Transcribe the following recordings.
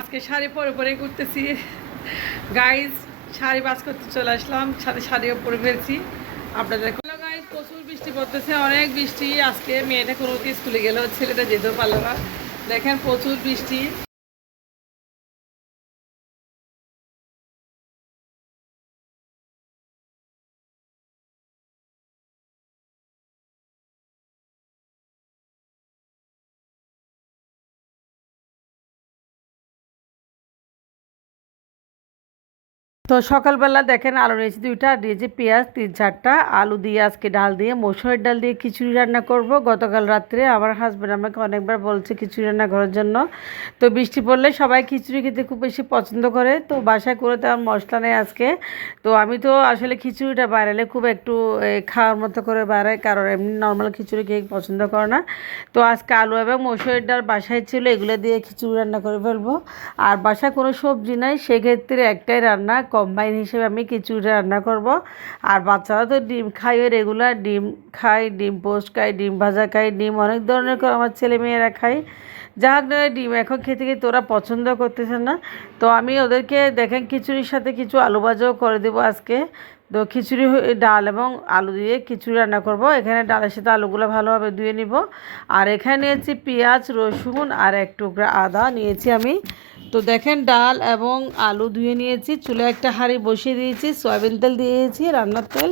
আজকে শাড়ি পরে ঘুরতেছি গাইজ। শাড়ি বাস করতে চলে আসলাম, সাথে শাড়িও পরে ফেলছি আপনাদের। গাইজ প্রচুর বৃষ্টি পড়তেছে, অনেক বৃষ্টি। আজকে মেয়েটা কোনো স্কুলে গেল, ছেলেটা যেতেও পারলো না। দেখেন প্রচুর বৃষ্টি। তো সকালবেলা দেখেন আলু নিয়েছি দুইটা, দিয়েছি পেঁয়াজ 3-4টা, আলু দিয়ে আজকে ডাল দিয়ে মসুরের ডাল দিয়ে খিচুড়ি রান্না করব। গতকাল রাত্রে আমার হাজব্যান্ড আমাকে অনেকবার বলছে খিচুড়ি রান্না করার জন্য। তো বৃষ্টি পড়লে সবাই খিচুড়ি খেতে খুব বেশি পছন্দ করে, তো বাসায় করে তেমন মশলা নেই আজকে। তো আমি তো আসলে খিচুড়িটা বানালে খুব একটু খাওয়ার মতো করে বানাই, কারণ এমনি নর্মাল খিচুড়ি খেয়ে পছন্দ করে না। তো আজকে আলু এবং মসুরের ডাল বাসায় ছিল, এগুলো দিয়ে খিচুড়ি রান্না করে ফেলবো। আর বাসায় কোনো সবজি নাই, সেক্ষেত্রে একটাই রান্না, কম্বাইন হিসেবে আমি খিচুড়ি রান্না করব। আর বাচ্চারা তো ডিম খায়, রেগুলার ডিম খায়, ডিম পোস্ট খায়, ডিম ভাজা খায়, ডিম অনেক ধরনের আমার ছেলে মেয়েরা খায়। যা হোক না, ডিম এখন খেতে খেতে ওরা পছন্দ করতেছে না। তো আমি ওদেরকে দেখেন খিচুড়ির সাথে কিছু আলু ভাজাও করে দেবো আজকে। তো খিচুড়ি ডাল এবং আলু দিয়ে খিচুড়ি রান্না করব। এখানে ডালের সাথে আলুগুলো ভালোভাবে ধুয়ে নিব। আর এখানে নিয়েছি পেঁয়াজ, রসুন আর এক টুকরা আদা নিয়েছি আমি। তো দেখেন ডাল এবং আলু ধুয়ে নিয়েছি, চুলে একটা হাঁড়ি বসিয়ে দিয়েছি, সয়াবিন তেল দিয়েছি, রান্নার তেল।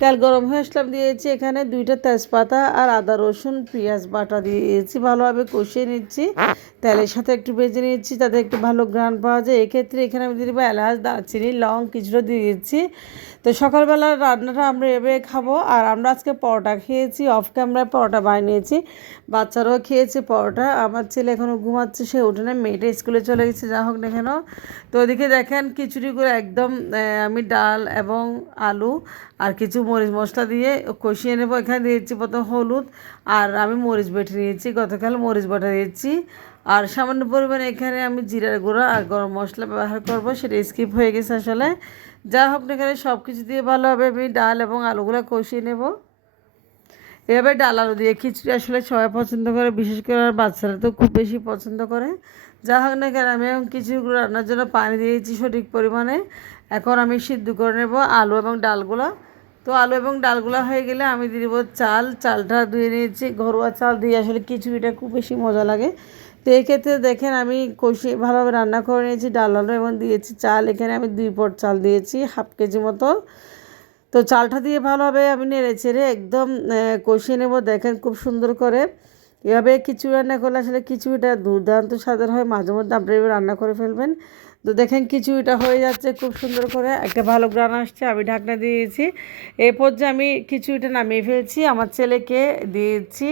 তেল গরম হয়ে আসলাম, দিয়েছি এখানে 2টা তেজপাতা আর আদা রসুন পেঁয়াজ বাটা দিয়েছি, ভালোভাবে কষিয়ে নিচ্ছি। তেলের সাথে একটু ভেজে নিচ্ছি যাতে একটু ভালো ঘ্রাণ পাওয়া যায়। এক্ষেত্রে এখানে আমি দিয়ে দেবো এলাচ, দারচিনি, লং কিছুটা দিয়ে দিচ্ছি। তো সকালবেলার রান্নাটা আমরা এভাবে খাবো। আর আমরা আজকে পরোটা খেয়েছি, অফ ক্যামেরায় পরোটা বানিয়েছি, বাচ্চারাও খেয়েছে পরোটা। আমার ছেলে এখনও ঘুমাচ্ছে, সে উঠে না, মেয়েটা স্কুলে চলে গেছে। যা হোক না কেন, তো ওদিকে দেখেন খিচুড়িগুলো একদম আমি ডাল এবং আলু আর কিছু মরিচ মশলা দিয়ে কষিয়ে নেবো। এখানে দিয়েছি প্রথম হলুদ, আর আমি মরিচ বেটে নিয়েছি, গতকাল মরিচ বাটা দিয়েছি। আর সামান্য পরিমাণে এখানে আমি জিরার গুঁড়া আর গরম মশলা ব্যবহার করব, সেটা স্কিপ হয়ে গেছে আসলে। যা হোক না, এখানে সব কিছু দিয়ে ভালোভাবে আমি ডাল এবং আলুগুলো কষিয়ে নেব। এভাবে ডাল আলু দিয়ে খিচুড়ি আসলে সবাই পছন্দ করে, বিশেষ করে আমার বাচ্চারা তো খুব বেশি পছন্দ করে। যা হোক না কেন, আমি এখন খিচুড়িগুলো রান্নার জন্য পানি দিয়েছি সঠিক পরিমাণে। এখন আমি সিদ্ধ করে নেব আলু এবং ডালগুলো। তো আলু এবং ডালগুলো হয়ে গেলে আমি দিয়ে দেবো চাল। চালটা ধুয়ে নিয়েছি, ঘরোয়া চাল দিয়ে আসলে খিচুড়িটা খুব বেশি মজা লাগে। তো এক্ষেত্রে দেখেন আমি কষিয়ে ভালোভাবে রান্না করে নিয়েছি ডাল আলু এবং দিয়েছি চাল। এখানে আমি 2 পট চাল দিয়েছি, হাফ কেজি মতো। তো চালটা দিয়ে ভালোভাবে আমি নেড়ে চেড়ে একদম কষিয়ে নেব। দেখেন খুব সুন্দর করে এভাবে খিচুড়ি রান্না করলে আসলে খিচুড়িটা দুর্দান্ত স্বাদের হয়। মাঝে মধ্যে আপনি এভাবে রান্না করে ফেলবেন। তো দেখেন খিচুড়িটা হয়ে যাচ্ছে খুব সুন্দর করে, একটা ভালো গ্রান আসছে। আমি ঢাকনা দিয়েছি, এই পর্যায়ে আমি খিচুড়িটা নামিয়ে ফেলছি। আমার ছেলেকে দিয়েছি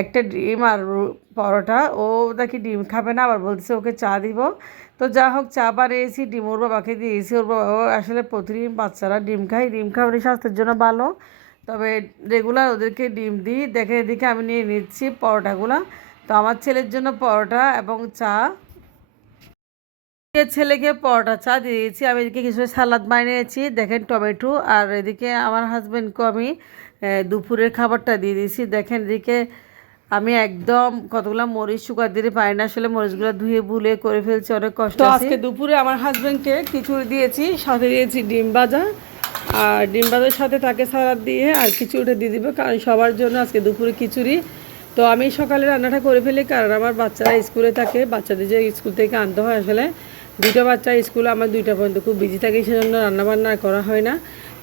একটা ডিম আর পরোটা। ও নাকি ডিম খাবে না, আবার বলছে ওকে চা দিব। তো যা হোক, চা বানিয়েছি, ডিম ওর বাবাকে দিয়েছি। ওর বাবাও আসলে প্রতিদিন বাচ্চারা ডিম খায়, ডিম খাওয়ালে স্বাস্থ্যের জন্য ভালো। তবে রেগুলার ওদেরকে ডিম দিই। দেখে এদিকে আমি নিয়ে নিচ্ছি পরোটাগুলো। তো আমার ছেলের জন্য পরোটা এবং চা, ছেলেকে পরোটা চা দিয়েছি। আমি এদিকে কিছু সালাদ বানিয়েছি, দেখেন টমেটো। আর এদিকে আমার হাজব্যান্ডকে আমি দুপুরের খাবারটা দিয়ে দিয়েছি। দেখেন এদিকে আমি একদম কতগুলো মরিচ শুকার দিতে পারি না, আসলে মরিচগুলো ধুয়ে ভুলে করে ফেলছি, অনেক কষ্ট। তো আজকে দুপুরে আমার হাজব্যান্ডকে খিচুড়ি দিয়েছি, সাথে দিয়েছি ডিম ভাজা। আর ডিম ভাজার সাথে তাকে সালাদ দিয়ে আর খিচুড়িটা দিয়ে দিবে, কারণ সবার জন্য আজকে দুপুরে খিচুড়ি। তো আমি সকালে রান্নাটা করে ফেলি, কারণ আমার বাচ্চারা স্কুলে থাকে, বাচ্চাদের যে স্কুল থেকে আনতে হয়। আসলে 2টা বাচ্চা স্কুলে, আমার 2টা পর্যন্ত খুব বিজি থাকে, সেজন্য রান্নাবান্না করা হয় না।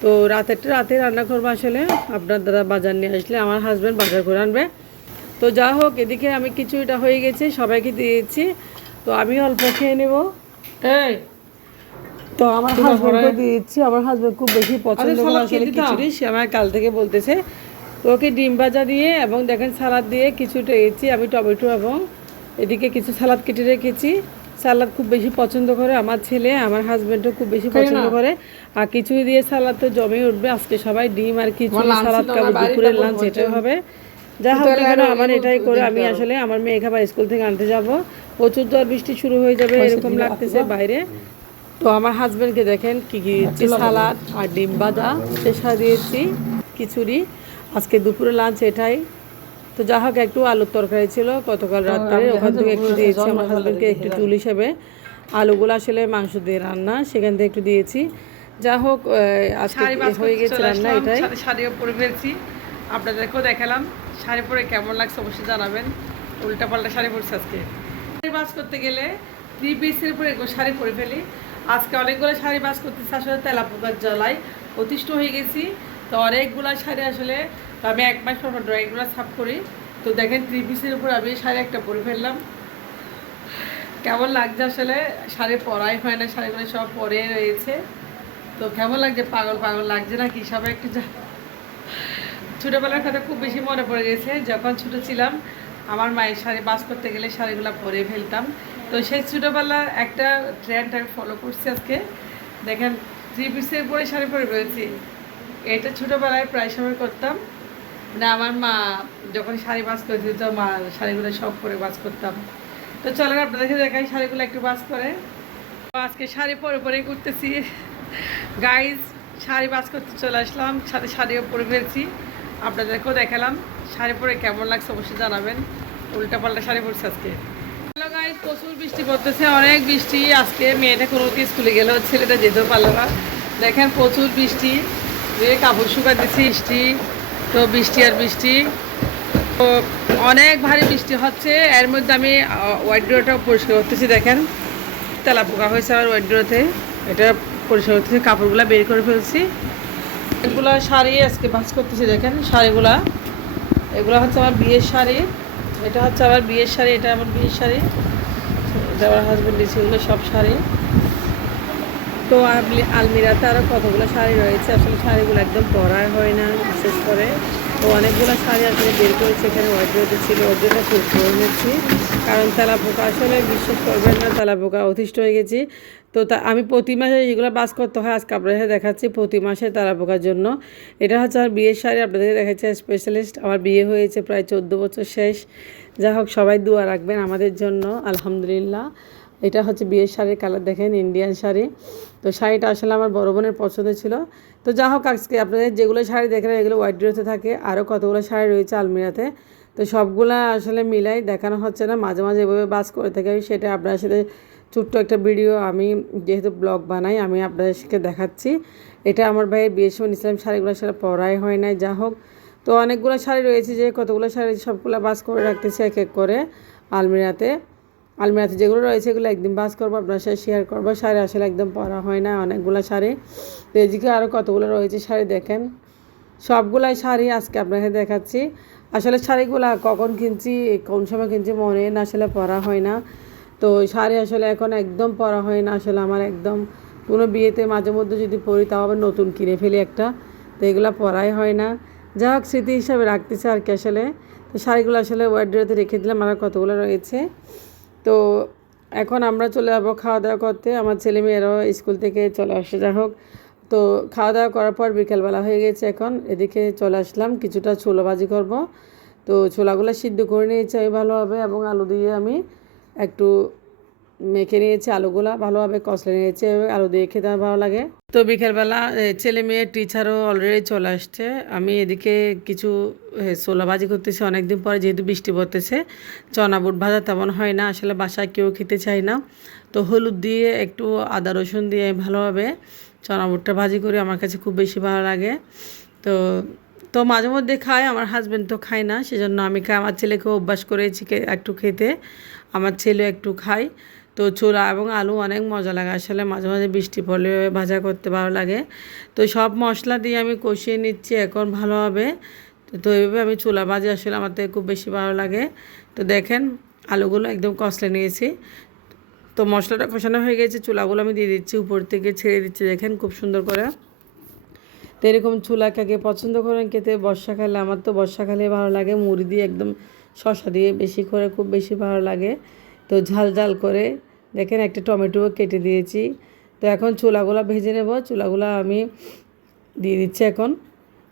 তো রাতে রান্না করবো আসলে। আপনার দাদা বাজার নিয়ে আসলে আমার হাজব্যান্ড বাজার করে আনবে। তো যা হোক, এদিকে আমি খিচুড়িটা হয়ে গেছে, সবাইকে দিয়েছি। তো আমি অল্প খেয়ে নেব। এই তো আমার হাজব্যান্ডকে দিয়েছি, আমার হাজব্যান্ড খুব বেশি পছন্দ করে আসলে খিচুড়ি। সে আমার কাল থেকে বলতেছে। তো ওকে ডিম ভাজা দিয়ে এবং দেখেন সালাদ দিয়ে খিচুড়িটা দিয়েছি। আমি টমেটো এবং এদিকে কিছু সালাদ কেটে রেখেছি। সালাদ খুব বেশি পছন্দ করে আমার ছেলে, আমার হাজব্যান্ডও খুব বেশি পছন্দ করে। আর খিচুড়ি দিয়ে সালাদ তো জমে উঠবে। আজকে সবাই ডিম আর খিচুড়ি সালাদ খাবো, দুপুরের লাঞ্চ এটাই হবে। যা হোক না কেন, আমার এটাই করে আমি আসলে আমার মেয়ে খাবার স্কুল থেকে আনতে যাব। প্রচুর ঝড় বৃষ্টি শুরু হয়ে যাবে এরকম লাগতেছে বাইরে। তো আমার হাজব্যান্ডকে দেখেন কী কী দিয়েছি, সালাদ আর ডিম ভাজা, শেষা দিয়েছি খিচুড়ি। আজকে দুপুরে লাঞ্চ এটাই। তো যা হোক একটু আলুর তরকারি ছিল গতকাল রাত্রে, ওখান থেকে একটু দিয়েছি আমার হাজব্যান্ডকে একটু টুল হিসেবে। আলুগুলো আসলে মাংস দিয়ে রান্না, সেখান থেকে একটু দিয়েছি। যা হোক আজকে হয়ে গেছে রান্না। এটাই শাড়িও পরে ফেলছি, আপনাদেরকেও দেখালাম। শাড়ি পরে কেমন লাগছে অবশ্যই জানাবেন। উল্টা পাল্টা শাড়ি পরছি আজকে। শাড়ি বাস করতে গেলে 3 পিসের উপরে শাড়ি পরে ফেলি। আজকে অনেকগুলো শাড়ি বাস করতেছি, আসলে তেলাপোকার জ্বালায় অতিষ্ঠ হয়ে গেছি। তো অনেকগুলো শাড়ি আসলে আমি 1 মাস পর ড্রয়িংগুলো সাফ করি। তো দেখেন 3 পিসের উপর আমি শাড়ি একটা পরে ফেললাম। কেমন লাগছে আসলে, শাড়ি পরাই হয় না, শাড়িগুলো সব পরে রয়েছে। তো কেমন লাগছে, পাগল পাগল লাগছে নাকি সবাই একটু। ছোটোবেলার কথা খুব বেশি মনে পড়ে গেছে, যখন ছোটো ছিলাম আমার মায়ের শাড়ি বাস করতে গেলে শাড়িগুলো পরে ফেলতাম। তো সেই ছোটোবেলার একটা ট্রেন্ড আমি ফলো করছি আজকে। দেখেন 3 পিসের পরে শাড়ি পরে ফেলছি। এটা ছোটোবেলায় প্রায় সময় করতাম, মানে আমার মা যখন শাড়ি বাস করে দিত, মা শাড়িগুলো সব পরে বাস করতাম। তো চলেন আপনাদেরকে দেখাই শাড়িগুলো একটু বাস করে। আজকে শাড়ি পরে পরেই করতেছি গাইজ। শাড়ি বাস করতে চলে আসলাম, সাথে শাড়িও পরে ফেলছি, আপনাদেরকেও দেখালাম। শাড়ি পরে কেমন লাগছে অবশ্যই জানাবেন। উল্টা পাল্টা শাড়ি পরছি আজকে। হ্যালো গাইজ, প্রচুর বৃষ্টি পড়তেছে, অনেক বৃষ্টি আজকে। মেয়েটা কোনো স্কুলে গেল, ছেলেটা যেতেও পারলো না। দেখেন প্রচুর বৃষ্টি, যে কাপড় শুকা দিচ্ছি বৃষ্টি। তো বৃষ্টি আর বৃষ্টি, তো অনেক ভারী বৃষ্টি হচ্ছে। এর মধ্যে আমি ওয়াইড্রোটাও পরিষ্কার করতেছি। দেখেন তেলা পোকা হয়েছে আমার ওয়াইড্রোতে, এটা পরিষ্কার করতেছি, কাপড়গুলো বের করে ফেলছি। এগুলো শাড়ি আজকে ভাঁজ করতেছি। দেখেন শাড়িগুলা, এগুলো হচ্ছে আমার বিয়ের শাড়ি, এটা হচ্ছে আমার বিয়ের শাড়ি, এটা আমার বিয়ের শাড়ি, এটা আমার হাজব্যান্ড দিয়েছে। এগুলো সব শাড়ি। তো আলমিরাতে আরও কতগুলো শাড়ি রয়েছে, আসলে শাড়িগুলো একদম পরাই হয় না বিশেষ করে। তো অনেকগুলো শাড়ি আসলে বের করেছি, এখানে ওয়ার্ড্রোবে ছিল, ওয়ার্ড্রোবটা ফুল করে নিচ্ছি। কারণ তেলাপোকা আসলে বিশ্বাস করবেন না, তেলাপোকা অতিষ্ঠ হয়ে গেছি। তো আমি প্রতি মাসে এগুলো বাস করতে হয়। আজকে আপনাদের দেখাচ্ছি প্রতি মাসে তেলাপোকার জন্য। এটা হচ্ছে আমার বিয়ের শাড়ি, আপনাদেরকে দেখাচ্ছি স্পেশালিস্ট। আমার বিয়ে হয়েছে প্রায় 14 বছর শেষ। যা হোক সবাই দোয়া রাখবেন আমাদের জন্য, আলহামদুলিল্লাহ। এটা হচ্ছে বিয়ের শাড়ির কালার, দেখেন ইন্ডিয়ান শাড়ি। তো শাড়িটা আসলে আমার বড় বোনের পছন্দ ছিল। তো যা হোক আজকে আপনাদের যেগুলো শাড়ি দেখেন এগুলো ওয়াইড্রোতে থাকে, আরও কতগুলো শাড়ি রয়েছে আলমিরাতে। তো সবগুলা আসলে মিলাই দেখানো হচ্ছে না, মাঝে মাঝে এভাবে বাস করে থাকে। সেটা আপনার সাথে ছোট্ট একটা ভিডিও, আমি যেহেতু ব্লগ বানাই, আমি আপনাদেরকে দেখাচ্ছি। এটা আমার ভাইয়ের বিয়ের সময় নিয়েছিলাম, শাড়িগুলো সেটা পরাই হয় নাই। যা হোক, তো অনেকগুলো শাড়ি রয়েছে, যে কতগুলো শাড়ি সবগুলো বাস করে রাখতেছি এক এক করে আলমিরাতে। আলমিরাতে যেগুলো রয়েছে এগুলো একদিন বাস করবো, আপনার সাথে শেয়ার করবো। শাড়ি আসলে একদম পরা হয় না, অনেকগুলো শাড়ি। তো এদিকে আরও কতগুলো রয়েছে শাড়ি, দেখেন সবগুলাই শাড়ি আজকে আপনাকে দেখাচ্ছি। আসলে শাড়িগুলো কখন কিনছি, কোন সময় কিনছি মনে না, আসলে পরা হয় না। তো শাড়ি আসলে এখন একদম পরা হয় না আসলে আমার, একদম কোনো বিয়েতে মাঝে মধ্যে যদি পরি তাও আবার নতুন কিনে ফেলি একটা। তো এগুলো পরাই হয় না। যা হোক স্মৃতি হিসাবে রাখতেছে আর কি আসলে। তো শাড়িগুলো আসলে ওয়ার্ড্রোতে রেখে দিলাম, আর কতগুলো রয়েছে। তো এখন আমরা চলে যাবো খাওয়া দাওয়া করতে, আমার ছেলে মেয়েরাও স্কুল থেকে চলে আসে। যা হোক, তো খাওয়া দাওয়া করার পর বিকেলবেলা হয়ে গেছে, এখন এদিকে চলে আসলাম, কিছুটা ছোলা ভাজি করব। তো ছোলাগুলো সিদ্ধ করে নিয়েছি আমি ভালোভাবে, এবং আলু দিয়ে আমি একটু মেখে নিয়েছি, আলুগুলা ভালোভাবে কষলে নিয়েছি, আলু দিয়ে খেতে আমার ভালো লাগে। তো বিকেলবেলা ছেলে মেয়ের টিচারও অলরেডি চলে আসছে। আমি এদিকে কিছু ছোলা ভাজি করতেছি অনেকদিন পরে, যেহেতু বৃষ্টি পড়তেছে। চনা বুট ভাজা তেমন হয় না আসলে, বাসায় কেউ খেতে চায় না। তো হলুদ দিয়ে একটু আদা রসুন দিয়ে ভালোভাবে চনা বুটটা ভাজি করি, আমার কাছে খুব বেশি ভালো লাগে। তো তো মাঝে মধ্যে খাই, আমার হাজব্যান্ড তো খায় না, সেজন্য আমি খাই। আমার ছেলেকেও অভ্যাস করেছি একটু খেতে, আমার ছেলে একটু খায়। তো ছোলা এবং আলু অনেক মজা লাগে আসলে, মাঝে মাঝে বৃষ্টি পড়লে ভাজা করতে ভালো লাগে। তো সব মশলা দিয়ে আমি কষিয়ে নিচ্ছি এখন ভালোভাবে। তো এইভাবে আমি ছোলা ভাজি আসলে আমার থেকে খুব বেশি ভালো লাগে। তো দেখেন আলুগুলো একদম কষলে নিয়েছি। তো মশলাটা কষানো হয়ে গেছে, চুলাগুলো আমি দিয়ে দিচ্ছি, উপর থেকে ছেড়ে দিচ্ছি, দেখেন খুব সুন্দর করে। তো এরকম ছোলা কাকে পছন্দ করেন খেতে বর্ষাকালে? আমার তো বর্ষাকালে ভালো লাগে, মুড়ি দিয়ে একদম শসা দিয়ে বেশি করে খুব বেশি ভালো লাগে। তো ঝাল ঝাল করে দেখেন একটা টমেটো কেটে দিয়েছি। তো এখন ছোলাগুলো ভেজে নেব, ছোলাগুলো আমি দিয়ে দিচ্ছি এখন।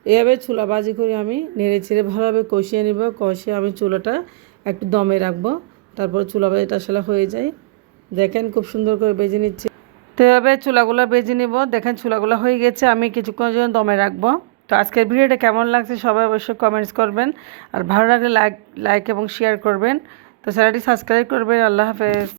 এভাবে ছোলা ভাজি করে আমি নেড়ে ছেড়ে ভালোভাবে কষিয়ে নেব, কষিয়ে আমি চুলাটা একটু দমে রাখবো, তারপর ছোলা ভাজিটা আসলে হয়ে যায়। দেখেন খুব সুন্দর করে ভেজে নিচ্ছি। তো এভাবে চুলাগুলো ভেজে নেব, দেখেন চুলাগুলো হয়ে গেছে, আমি কিছুক্ষণ জন্য দমে রাখবো। তো আজকের ভিডিওটা কেমন লাগছে সবাই অবশ্যই কমেন্টস করবেন, আর ভালো লাগলে লাইক এবং শেয়ার করবেন। তো চ্যানেলটি সাবস্ক্রাইব করবেন। আল্লাহ হাফেজ।